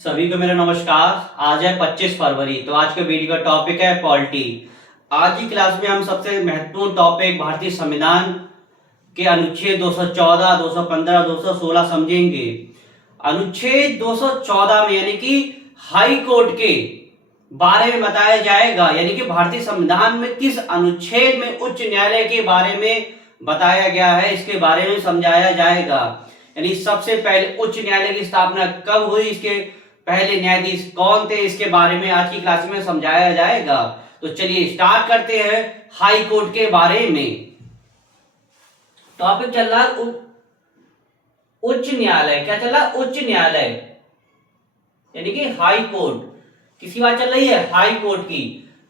सभी को मेरा नमस्कार। आज है 25 फरवरी। तो आज के वीडियो का टॉपिक है पॉलिटी। आज की क्लास में हम सबसे महत्वपूर्ण टॉपिक भारतीय संविधान के अनुच्छेद 214, 215, 216 समझेंगे। अनुच्छेद 214 में यानी कि हाई कोर्ट के बारे में बताया जाएगा, यानी कि भारतीय संविधान में किस अनुच्छेद में उच्च न्यायालय के बारे में बताया गया है, इसके बारे में समझाया जाएगा। यानी सबसे पहले उच्च न्यायालय की स्थापना कब हुई, इसके पहले न्यायाधीश कौन थे, इसके बारे में आज की क्लास में समझाया जाएगा। तो चलिए स्टार्ट करते हैं हाई कोर्ट के बारे में। टॉपिक चल रहा है उच्च न्यायालय। क्या चल रहा है? उच्च न्यायालय यानी कि हाई कोर्ट। किसकी बात चल रही है? हाई कोर्ट की।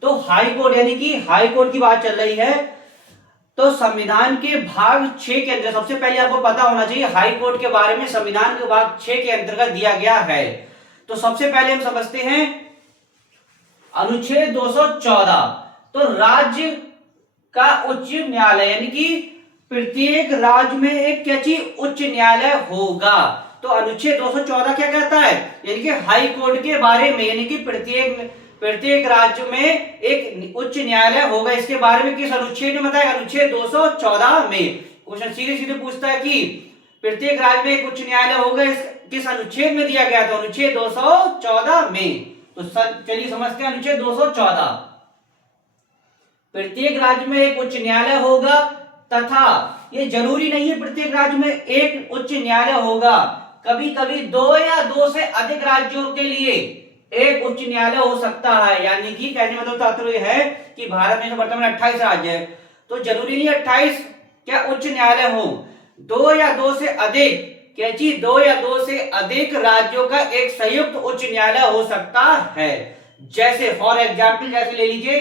तो हाई कोर्ट यानी कि हाई कोर्ट की बात चल रही है। तो संविधान के भाग 6 के अंदर सबसे पहले आपको पता होना चाहिए हाई कोर्ट के बारे में संविधान के भाग 6 के अंतर्गत दिया गया है। तो सबसे पहले हम समझते हैं अनुच्छेद 214। तो राज्य का उच्च न्यायालय यानी कि प्रत्येक राज्य में एक क्या चीज? उच्च न्यायालय होगा। तो अनुच्छेद 214 क्या कहता है? यानी कि हाई कोर्ट के बारे में, यानी कि प्रत्येक राज्य में एक उच्च न्यायालय होगा। इसके बारे में किस अनुच्छेद में बताएगा? अनुच्छेद 214 में। क्वेश्चन सीधे सीधे पूछता है कि प्रत्येक राज्य में एक उच्च न्यायालय होगा, किस अनुच्छेद में दिया गया? तो अनुच्छेद 214 में। तो चलिए समझते हैं अनुच्छेद 214। प्रत्येक राज्य में एक उच्च न्यायालय होगा तथा ये जरूरी नहीं है प्रत्येक राज्य में एक उच्च न्यायालय होगा, कभी कभी 2 या 2 से अधिक राज्यों के लिए एक उच्च न्यायालय हो सकता है। यानी कि कहने मतलब तात्पर्य है कि भारत में वर्तमान 28 राज्य है, तो जरूरी नहीं 28 क्या उच्च न्यायालय हो। 2 या 2 से अधिक, क्या चीज? 2 या 2 से अधिक राज्यों का एक संयुक्त उच्च न्यायालय हो सकता है। जैसे फॉर एग्जाम्पल जैसे ले लीजिए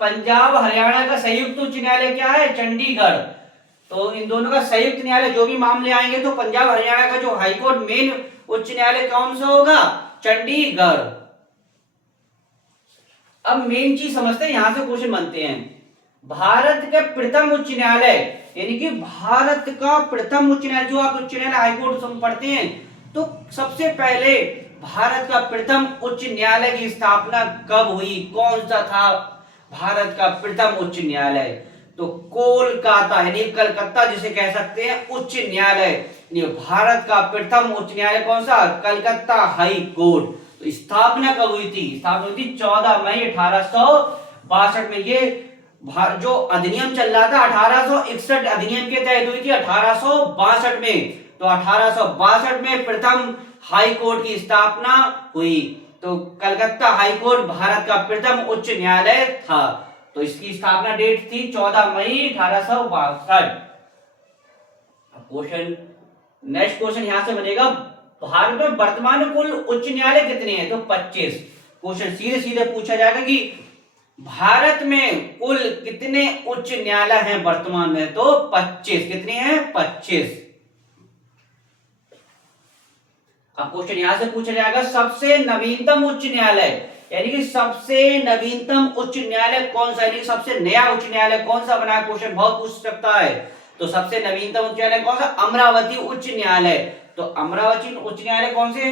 पंजाब हरियाणा का संयुक्त उच्च न्यायालय क्या है? चंडीगढ़। तो इन दोनों का संयुक्त न्यायालय जो भी मामले आएंगे तो पंजाब हरियाणा का जो हाईकोर्ट मेन उच्च न्यायालय कौन सा होगा? चंडीगढ़। अब मेन चीज समझते हैं, यहां से क्वेश्चन बनते हैं। भारत का प्रथम उच्च न्यायालय यानी कि भारत का प्रथम उच्च न्यायालय, जो आप उच्च न्यायालय हाईकोर्ट पढ़ते हैं, तो सबसे पहले भारत का प्रथम उच्च न्यायालय की स्थापना कब हुई? कौन सा था भारत का प्रथम उच्च न्यायालय? तो कोलकाता यानी कलकत्ता जिसे कह सकते हैं उच्च न्यायालय। भारत का प्रथम उच्च न्यायालय कौन सा? Calcutta high court. तो स्थापना कब हुई थी? स्थापना हुई थी 14 मई 1862 में। ये जो अधिनियम चल रहा था 1861 अधिनियम के तहत हुई थी 1862 में। तो 1862 में प्रथम हाई कोर्ट की स्थापना हुई। तो कलकत्ता हाई कोर्ट भारत का प्रथम उच्च न्यायालय था। तो इसकी स्थापना डेट थी 14 मई 1862। क्वेश्चन नेक्स्ट क्वेश्चन यहां से बनेगा, भारत में वर्तमान में कुल उच्च न्यायालय कितने हैं? तो 25। क्वेश्चन सीधे सीधे पूछा जाएगा कि भारत में कुल कितने उच्च न्यायालय हैं वर्तमान में? तो 25। कितने हैं? 25। अब क्वेश्चन यहां से पूछा जाएगा सबसे नवीनतम उच्च न्यायालय, यानी कि सबसे नवीनतम उच्च न्यायालय कौन सा, यानी कि सबसे नया उच्च न्यायालय कौन सा बना है? क्वेश्चन बहुत पूछ सकता है। तो सबसे नवीनतम उच्च न्यायालय कौन सा? अमरावती उच्च न्यायालय। तो अमरावती उच्च न्यायालय कौन से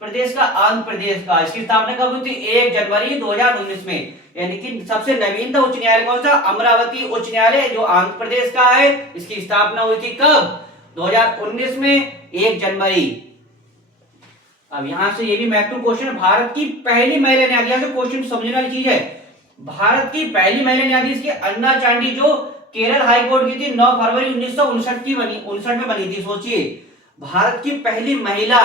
प्रदेश का? आंध्र प्रदेश का। इसकी स्थापना कब हुई थी? 1 जनवरी 2019 में। यानी कि सबसे नवीनतम उच्च न्यायालय कौन सा? अमरावती उच्च न्यायालय जो आंध्र प्रदेश का है। इसकी स्थापना हुई थी कब? 2019 में 1 जनवरी। अब यहां से ये भी महत्वपूर्ण क्वेश्चन है, भारत की पहली महिला न्यायाधीश। क्वेश्चन समझने वाली चीज है, भारत की पहली महिला न्यायाधीश की अन्ना चांडी जो केरल हाईकोर्ट की थी 9 फरवरी 1959 में बनी थी। सोचिए भारत की पहली महिला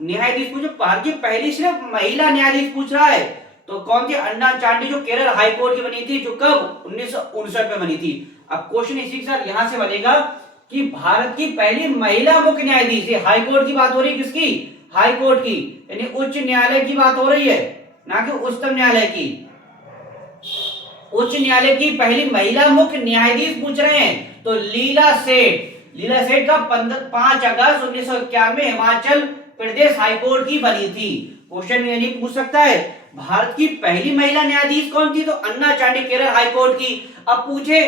न्यायाधीश पूछो, भारत की पहली सिर्फ महिला न्यायाधीश पूछ रहा है। तो कौन थी? अन्ना चांडी जो केरल हाईकोर्ट की बनी थी, जो कब? 1959 में बनी थी। अब क्वेश्चन इसी के साथ यहां से बनेगा कि भारत की पहली महिला मुख्य न्यायाधीश, हाईकोर्ट की बात हो रही है, किसकी? हाई कोर्ट की, यानी उच्च न्यायालय की बात हो रही है, ना कि उच्चतम न्यायालय की। उच्च न्यायालय की पहली महिला मुख्य न्यायाधीश पूछ रहे हैं। तो लीला सेठ का 5 अगस्त 1991 में हिमाचल प्रदेश हाईकोर्ट की बनी थी। क्वेश्चन यानी पूछ सकता है भारत की पहली महिला न्यायाधीश कौन थी? तो अन्ना चांडी केरल हाईकोर्ट की। अब पूछे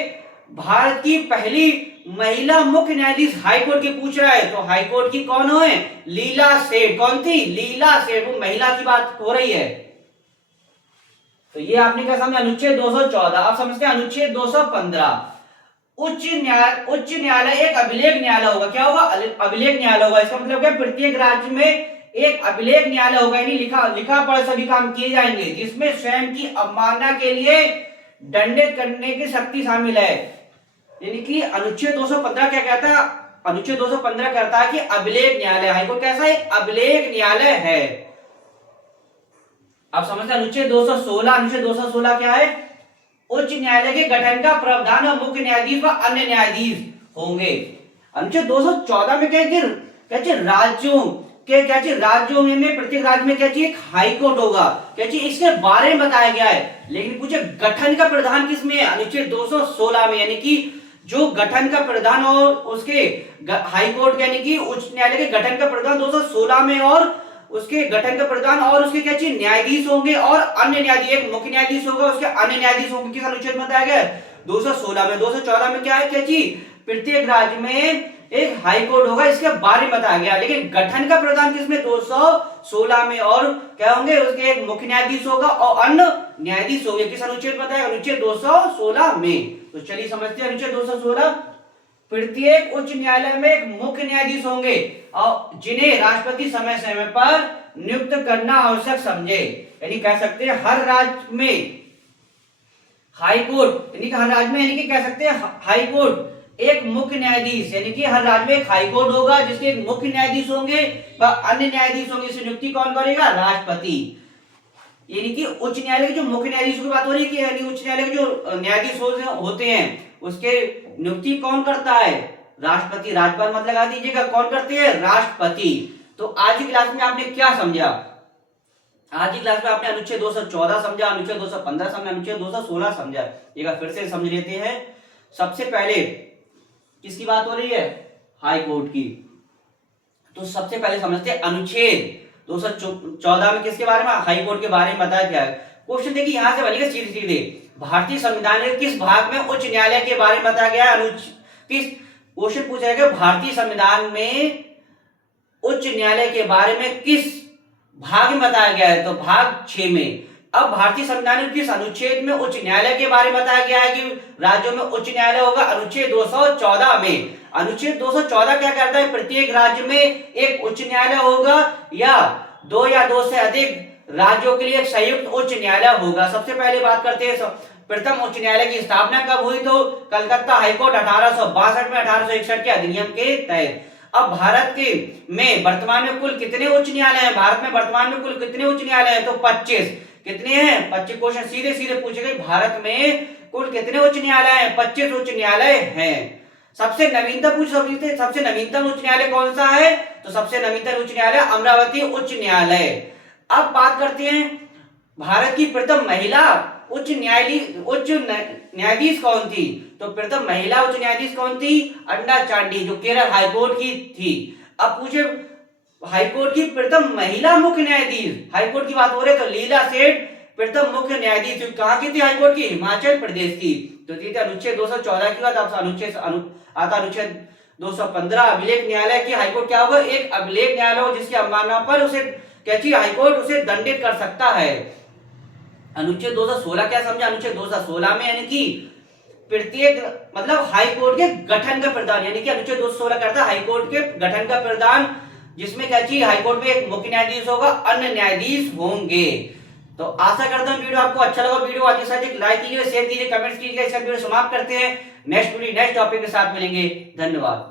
भारत की पहली महिला मुख्य न्यायाधीश हाईकोर्ट की पूछ रहा है, तो हाईकोर्ट की कौन है? लीला सेठ। कौन थी? लीला सेठ। वो महिला की बात हो रही है। तो ये आपने क्या समझा? अनुच्छेद 214। अब समझते हैं अनुच्छेद 215। उच्च न्यायालय एक अभिलेख न्यायालय होगा। क्या होगा? अभिलेख न्यायालय होगा। इसका मतलब क्या? प्रत्येक राज्य में एक अभिलेख न्यायालय होगा, यानी लिखा पढ़ सभी काम किए जाएंगे, जिसमें स्वयं की अवमानना के लिए दंडित करने की शक्ति शामिल है। यानी कि अनुच्छेद 215 क्या कहता है? अनुच्छेद 215 कहता है कि अभिलेख न्यायालय, हाईकोर्ट कैसा है? अभिलेख न्यायालय है। अब समझते हैं अनुच्छेद 216। अनुच्छेद 216 क्या है? उच्च न्यायालय के गठन का प्रावधान और मुख्य न्यायाधीश व अन्य न्यायाधीश होंगे। अनुच्छेद 214 में क्या है? राज्यों के राज्यों में प्रत्येक राज्य में क्या चाहिए? एक हाई कोर्ट होगा। क्या चाहिए? इसके बारे में बताया गया है। लेकिन पूछे गठन का प्रावधान किसमें है? अनुच्छेद 216 में। यानी कि जो गठन का प्रावधान और उसके हाई कोर्ट यानी कि उच्च न्यायालय के गठन का प्रावधान 216 में, और उसके गठन का प्रावधान और उसके क्या चाहिए? न्यायाधीश होंगे और अन्य न्यायाधीश। एक मुख्य न्यायाधीश होगा, उसके अन्य न्यायाधीश होंगे। किस अनुच्छेद में बताया गया? 216 में। 214 में क्या है? क्या चाहिए? प्रत्येक राज्य में एक हाई कोर्ट होगा, इसके बारे में बताया गया। लेकिन गठन का प्रावधान किसमें? 216 में। और क्या होंगे? उसके एक मुख्य न्यायाधीश होगा और अन्य न्यायाधीश होंगे। किस अनुच्छेद में बताया? अनुच्छेद 216 में। तो चलिए समझते हैं अनुच्छेद 216। प्रत्येक उच्च न्यायालय में एक मुख्य न्यायाधीश होंगे और जिन्हें राष्ट्रपति समय समय पर नियुक्त करना आवश्यक समझे। यानी कह सकते हैं हर राज्य में हाई कोर्ट, यानी कि हर राज्य में, यानी कि कह सकते हैं हाई कोर्ट एक मुख्य न्यायाधीश, यानी कि हर राज्य में एक हाई कोर्ट होगा जिसके एक मुख्य न्यायाधीश होंगे व अन्य न्यायाधीश होंगे। इसे नियुक्ति कौन करेगा? राष्ट्रपति। यानी कि उच्च न्यायालय के जो मुख्य न्यायाधीश की बात हो रही है कि यानी उच्च न्यायालय के जो न्यायाधीश होते हैं उसके नियुक्ति कौन करता है? राष्ट्रपति। राज्यपाल मत लगा दीजिएगा। कौन करते हैं? राष्ट्रपति। तो आज की क्लास में आपने क्या समझा? आज की क्लास में आपने अनुच्छेद 214 समझा, अनुच्छेद 215 समझा, अनुच्छेद 216 समझा। एक बार फिर से समझ लेते हैं। सबसे पहले किसकी बात हो रही है? हाई कोर्ट की। तो सबसे पहले समझते हैं अनुच्छेद 214 में किसके बारे में? हाई कोर्ट के बारे में बताया गया है। क्वेश्चन देखिए यहां से बनेगा सीधे सीधे। भारतीय संविधान के किस भाग में उच्च न्यायालय के बारे में बताया गया है? किस क्वेश्चन पूछा गया? भारतीय संविधान में उच्च न्यायालय के बारे में किस भाग में बताया गया है? तो भाग 6 में। अब भारतीय संविधान के किस अनुच्छेद में उच्च न्यायालय के बारे में बताया गया है कि राज्यों में उच्च न्यायालय होगा? अनुच्छेद 214 में। अनुच्छेद 214 क्या कहता है? प्रत्येक राज्य में एक उच्च न्यायालय होगा या दो से अधिक राज्यों के लिए एक संयुक्त उच्च न्यायालय होगा। सबसे पहले बात करते हैं प्रथम उच्च न्यायालय की स्थापना कब हुई? तो कलकत्ता हाईकोर्ट 1862 में 1861 के अधिनियम के तहत। अब भारत के में वर्तमान में कुल कितने उच्च न्यायालय हैं? भारत में वर्तमान में कुल कितने उच्च न्यायालय हैं? तो 25। कितने हैं? 25। क्वेश्चन सीधे सीधे पूछे गए भारत में कुल कितने उच्च न्यायालय हैं? 25 उच्च न्यायालय हैं। सबसे नवीनतम सबसे नवीनतम उच्च न्यायालय कौन सा है? तो सबसे नवीनतम उच्च न्यायालय अमरावती उच्च न्यायालय। अब बात करते हैं भारत की प्रथम महिला उच्च न्यायाधीश कौन थी? तो प्रथम महिला उच्च न्यायाधीश कौन थी? अन्ना चांडी, जो केरल हाईकोर्ट की थी। अब पूछे हाईकोर्ट की प्रथम महिला मुख्य न्यायाधीश, हाईकोर्ट की बात हो रही है तो लीला सेठ प्रथम मुख्य न्यायाधीश कहां की थी? हाईकोर्ट की हिमाचल प्रदेश की। तो अनुच्छेद 214 की बात। अब अनुच्छेद 215 अभिलेख न्यायालय की हाईकोर्ट क्या होगा? एक अभिलेख न्यायालय हो जिसकी अवमानना पर उसे क्या चाहिए? हाईकोर्ट उसे दंडित कर सकता है। अनुच्छेद 216 क्या समझा? अनुच्छेद 216 में यानी कि प्रत्येक मतलब हाई कोर्ट के गठन का प्रावधान, यानी कि अनुच्छेद 216 करता है हाई कोर्ट के गठन का प्रावधान, जिसमें क्या चाहिए? हाई कोर्ट में एक मुख्य न्यायाधीश होगा, अन्य न्यायाधीश होंगे। तो आशा करता हूं वीडियो आपको अच्छा लगा। वीडियो अच्छे से एक लाइक कीजिए, शेयर कीजिए, कमेंट्स कीजिए। इसका वीडियो समाप्त करते हैं। नेक्स्ट टॉपिक के साथ मिलेंगे। धन्यवाद।